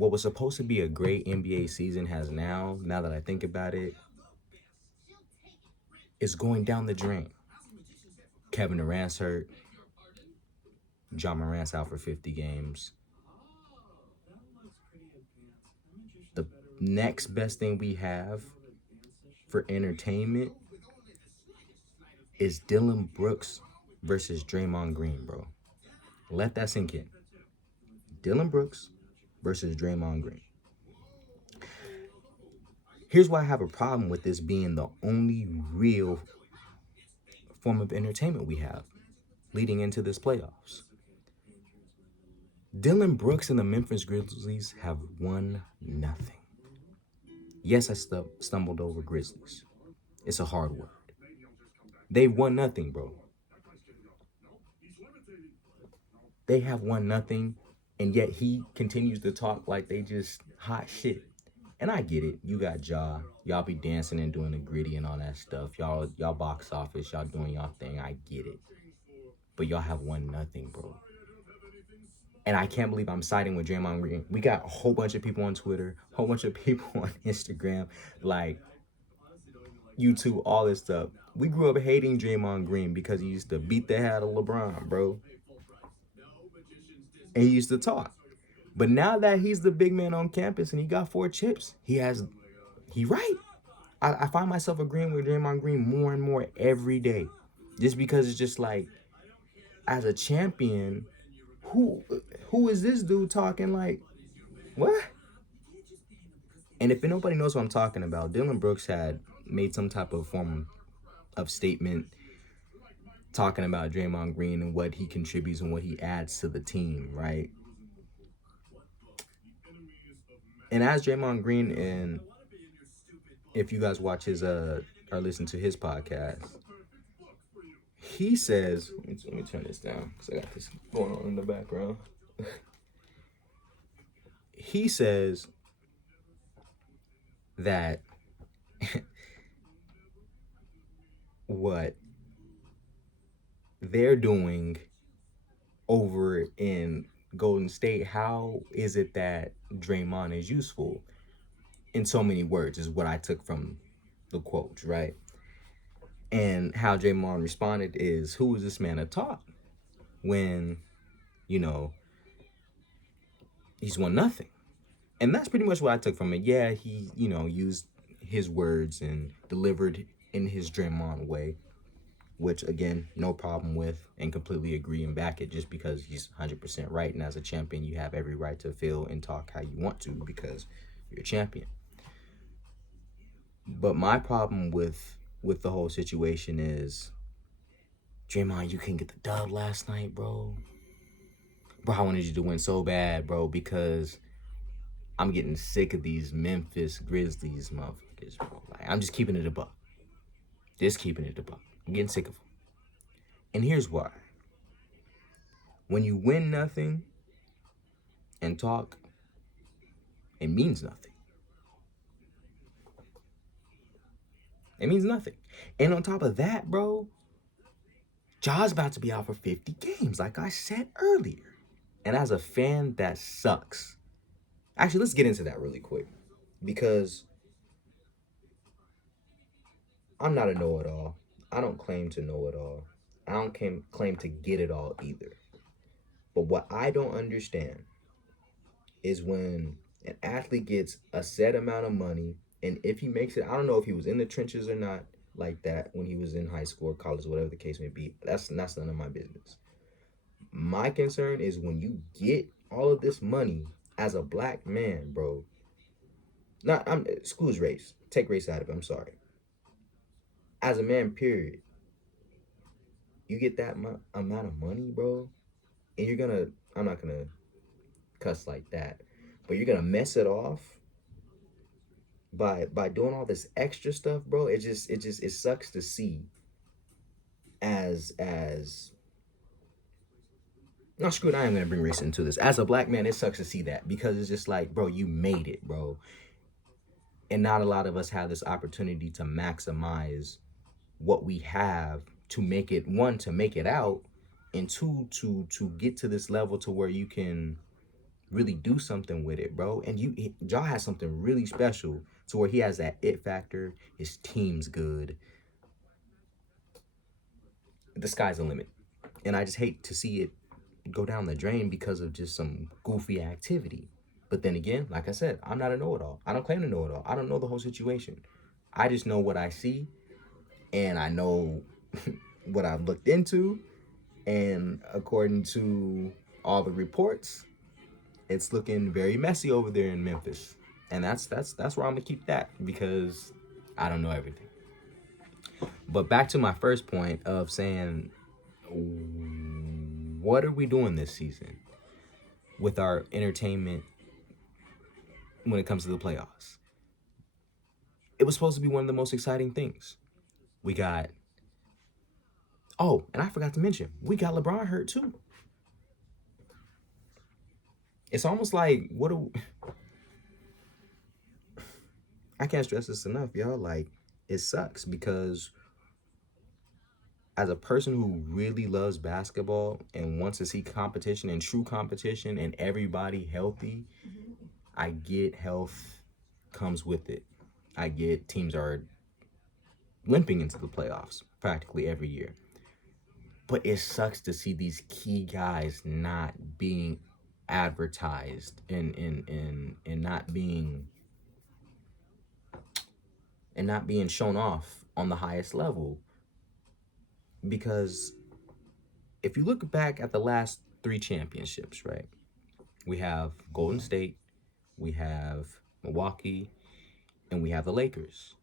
what was supposed to be a great NBA season has now that I think about it, is going down the drain. Kevin Durant's hurt. John Morant's out for 50 games. The next best thing we have for entertainment is Dylan Brooks versus Draymond Green, bro. Let that sink in. Dylan Brooks versus Draymond Green. Here's why I have a problem with this being the only real form of entertainment we have leading into this playoffs. Dylan Brooks and the Memphis Grizzlies have won nothing. Yes, I stumbled over Grizzlies. It's a hard word. They've won nothing, bro. They have won nothing, and yet he continues to talk like they just hot shit. And I get it. You got y'all be dancing and doing the gritty and all that stuff. Y'all box office, y'all doing y'all thing. I get it. But y'all have won nothing, bro. And I can't believe I'm siding with Draymond Green. We got a whole bunch of people on Twitter, a whole bunch of people on Instagram, like YouTube, all this stuff. We grew up hating Draymond Green because he used to beat the head of LeBron, bro. And he used to talk. But now that he's the big man on campus and he got 4 chips, he right. I find myself agreeing with Draymond Green more and more every day. Just because it's just like, as a champion, who is this dude talking like, what? And if nobody knows what I'm talking about, Dylan Brooks had made some type of form of statement talking about Draymond Green and what he contributes and what he adds to the team, right? And as Draymond Green, and if you guys watch his or listen to his podcast, he says, let me turn this down because I got this going on in the background. He says that what they're doing over in Golden State, how is it that Draymond is useful? In so many words is what I took from the quotes, right? And how Draymond responded is, who is this man to talk when, he's won nothing? And that's pretty much what I took from it. Yeah, he, used his words and delivered in his Draymond way, which, again, no problem with, and completely agree and back it, just because he's 100% right. And as a champion, you have every right to feel and talk how you want to because you're a champion. But my problem with the whole situation is, Draymond, you couldn't get the dub last night, bro. Bro, I wanted you to win so bad, bro, because I'm getting sick of these Memphis Grizzlies motherfuckers, bro. Like, I'm just keeping it a buck. Just keeping it a buck. I'm getting sick of them. And here's why. When you win nothing and talk, it means nothing. It means nothing. And on top of that, bro, Ja's about to be out for 50 games, like I said earlier. And as a fan, that sucks. Actually, let's get into that really quick. Because I'm not a know-it-all. I don't claim to know it all. I don't claim to get it all either. But what I don't understand is when an athlete gets a set amount of money, and if he makes it, I don't know if he was in the trenches or not like that when he was in high school or college, whatever the case may be. That's none of my business. My concern is when you get all of this money as a black man, bro. Excuse race. Take race out of it. I'm sorry. As a man, period. You get that amount of money, bro, and I'm not gonna cuss like that, but you're gonna mess it off by doing all this extra stuff, bro. It sucks to see. As no, screw it, I am gonna bring race into this. As a black man, it sucks to see that, because it's just like, bro, you made it, bro. And not a lot of us have this opportunity to maximize what we have to make it, one, to make it out, and two, to get to this level to where you can really do something with it, bro. And Ja has something really special to where he has that it factor. His team's good. The sky's the limit. And I just hate to see it go down the drain because of just some goofy activity. But then again, like I said, I'm not a know-it-all. I don't claim to know it all. I don't know the whole situation. I just know what I see, and I know what I've looked into, and according to all the reports, it's looking very messy over there in Memphis. And that's where I'm gonna keep that because I don't know everything. But back to my first point of saying, what are we doing this season with our entertainment when it comes to the playoffs? It was supposed to be one of the most exciting things. We got, oh, and I forgot to mention, we got LeBron hurt too. It's almost like, I can't stress this enough, y'all. Like, it sucks because as a person who really loves basketball and wants to see competition and true competition and everybody healthy, I get health comes with it. I get teams are limping into the playoffs practically every year. But it sucks to see these key guys not being advertised and not being shown off on the highest level. Because if you look back at the last 3 championships, right? We have Golden State, we have Milwaukee, and we have the Lakers.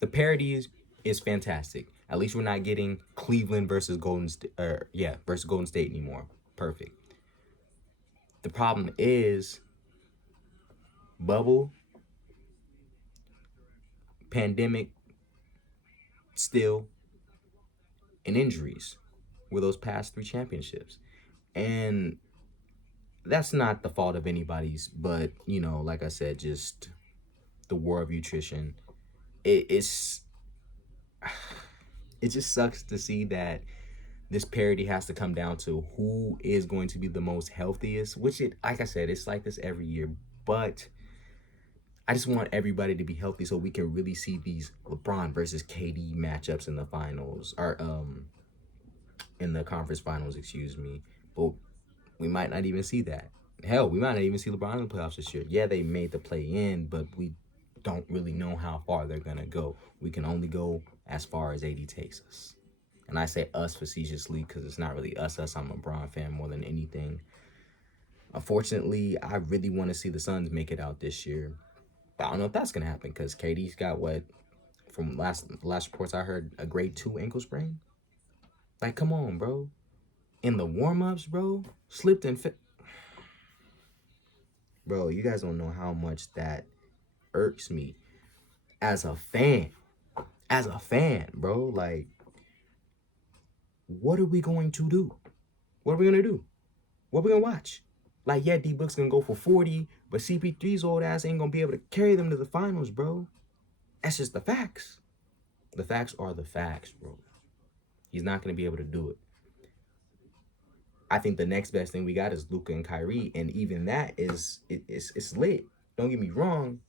The parity is fantastic. At least we're not getting Cleveland versus Golden State, versus Golden State anymore. Perfect. The problem is bubble, pandemic, still, and injuries were those past 3 championships. And that's not the fault of anybody's, but like I said, just the war of nutrition. It's it just sucks to see that this parity has to come down to who is going to be the most healthiest, which like I said, it's like this every year. But I just want everybody to be healthy so we can really see these LeBron versus KD matchups in the finals, or in the conference finals, excuse me. But we might not even see that. Hell, we might not even see LeBron in the playoffs this year. Yeah, they made the play in, but we don't really know how far they're gonna go. We can only go as far as AD takes us. And I say us facetiously because it's not really us. I'm a LeBron fan more than anything. Unfortunately, I really want to see the Suns make it out this year. But I don't know if that's gonna happen because KD's got what, from last reports I heard, a grade 2 ankle sprain. Like, come on, bro. In the warm-ups, bro, slipped and fit. Bro, you guys don't know how much that irks me as a fan. As a fan, bro. Like, what are we going to do? What are we gonna do? What are we gonna watch? Like, yeah, D-Book's gonna go for 40, but CP3's old ass ain't gonna be able to carry them to the finals, bro. That's just the facts. The facts are the facts, bro. He's not gonna be able to do it. I think the next best thing we got is Luka and Kyrie, and even that it's lit. Don't get me wrong,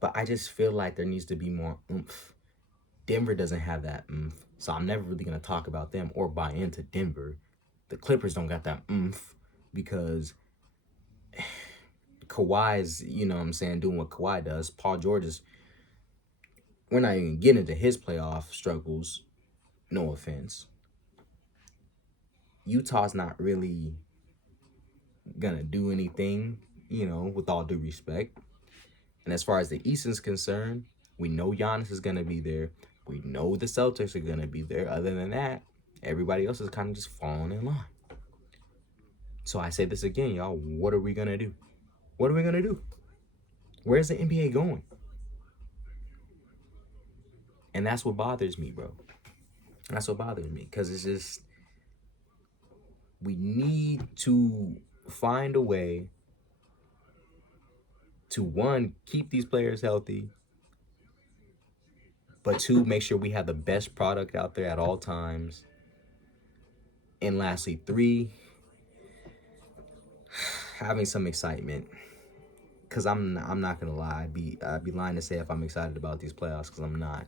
but I just feel like there needs to be more oomph. Denver doesn't have that oomph, so I'm never really gonna talk about them or buy into Denver. The Clippers don't got that oomph because Kawhi's, what I'm saying, doing what Kawhi does. Paul George is, we're not even getting into his playoff struggles. No offense. Utah's not really gonna do anything, with all due respect. And as far as the East is concerned, we know Giannis is gonna be there. We know the Celtics are gonna be there. Other than that, everybody else is kind of just falling in line. So I say this again, y'all. What are we gonna do? What are we gonna do? Where's the NBA going? And that's what bothers me, bro. That's what bothers me, because it's just, we need to find a way to, one, keep these players healthy, but two, make sure we have the best product out there at all times. And lastly, three, having some excitement. Cause I'm not gonna lie, I'd be lying to say if I'm excited about these playoffs, cause I'm not.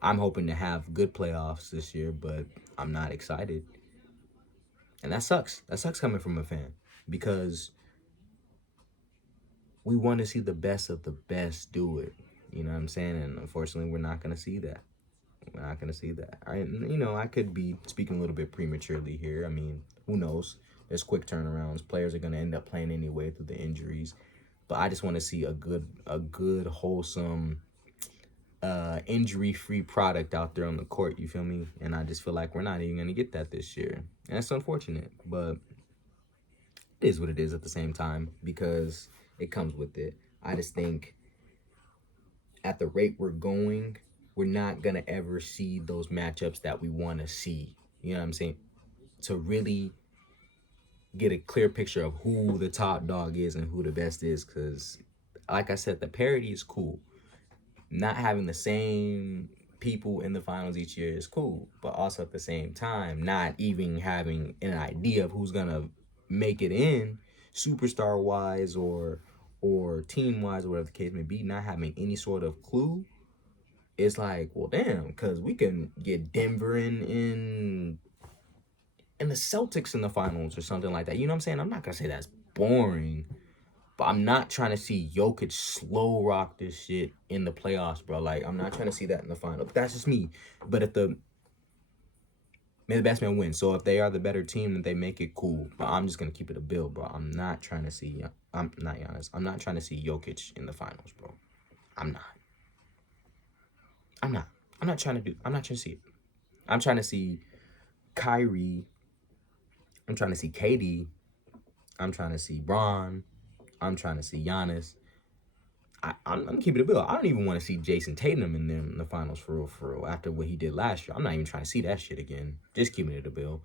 I'm hoping to have good playoffs this year, but I'm not excited, and that sucks. That sucks coming from a fan, because we want to see the best of the best do it. You know what I'm saying? And unfortunately, we're not gonna see that. We're not gonna see that. I could be speaking a little bit prematurely here. I mean, who knows? There's quick turnarounds. Players are gonna end up playing anyway through the injuries. But I just want to see a good, wholesome, injury-free product out there on the court. You feel me? And I just feel like we're not even gonna get that this year, and that's unfortunate. But it is what it is at the same time, because it comes with it. I just think at the rate we're going, we're not gonna ever see those matchups that we want to see. You know what I'm saying? To really get a clear picture of who the top dog is and who the best is, because, like I said, the parity is cool. Not having the same people in the finals each year is cool, but also at the same time, not even having an idea of who's gonna make it in, superstar wise or team wise, or whatever the case may be, not having any sort of clue. It's like, well, damn, because we can get Denver in the Celtics in the finals or something like that. You know what I'm saying? I'm not gonna say that's boring, but I'm not trying to see Jokic slow rock this shit in the playoffs, bro. Like, I'm not trying to see that in the final. But that's just me. But may the best man win. So if they are the better team, then they make it cool. But I'm just gonna keep it a bill, bro. I'm not trying to see. I'm not Giannis. I'm not trying to see Jokic in the finals, bro. I'm not. I'm not. I'm not trying to do. I'm not trying to see it. I'm trying to see Kyrie. I'm trying to see KD. I'm trying to see Braun. I'm trying to see Giannis. I'm keeping it a bill. I don't even want to see Jason Tatum in the finals for real. After what he did last year, I'm not even trying to see that shit again. Just keeping it a bill.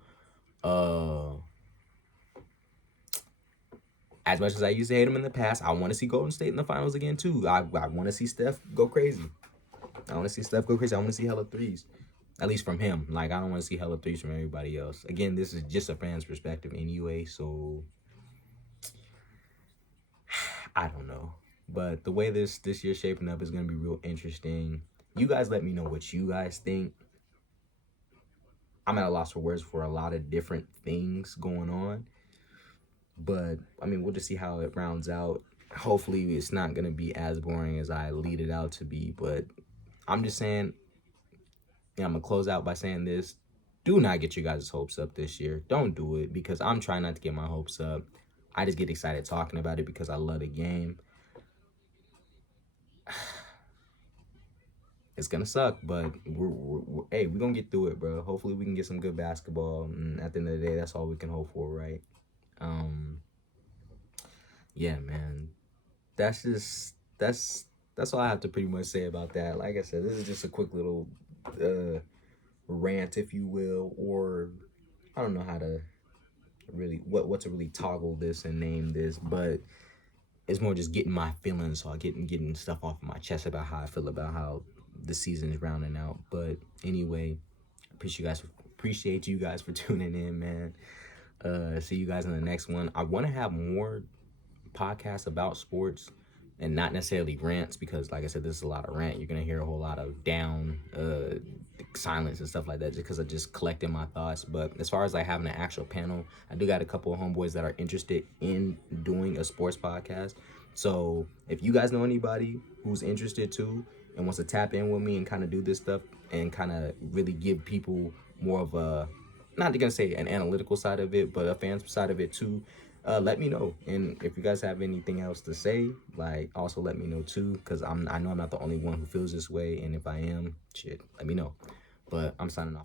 As much as I used to hate him in the past, I want to see Golden State in the finals again too. I want to see Steph go crazy. I want to see Steph go crazy. I want to see hella threes, at least from him. Like, I don't want to see hella threes from everybody else. Again, this is just a fan's perspective anyway, so I don't know. But the way this year's shaping up is gonna be real interesting. You guys let me know what you guys think. I'm at a loss for words for a lot of different things going on. But I mean, we'll just see how it rounds out. Hopefully it's not gonna be as boring as I lead it out to be. But I'm just saying, I'm gonna close out by saying this. Do not get your guys' hopes up this year. Don't do it, because I'm trying not to get my hopes up. I just get excited talking about it because I love the game. It's gonna suck, but we're gonna get through it, bro. Hopefully we can get some good basketball, and at the end of the day, that's all we can hope for, right? Yeah, man. That's all I have to pretty much say about that. Like I said, this is just a quick little rant, if you will, or I don't know how to really what to really toggle this and name this, but it's more just getting my feelings, so I getting stuff off of my chest about how I feel about how the season is rounding out. But anyway, appreciate you guys for tuning in, man. See you guys in the next one. I want to have more podcasts about sports and not necessarily rants, because like I said, this is a lot of rant. You're gonna hear a whole lot of down silence and stuff like that, just because I just collected my thoughts. But as far as like having an actual panel, I do got a couple of homeboys that are interested in doing a sports podcast. So if you guys know anybody who's interested too and wants to tap in with me and kind of do this stuff and kind of really give people more of a, not gonna say an analytical side of it, but a fan side of it too, let me know. And if you guys have anything else to say, like, also let me know too, because I know I'm not the only one who feels this way, and if I am, shit, let me know. But I'm signing off.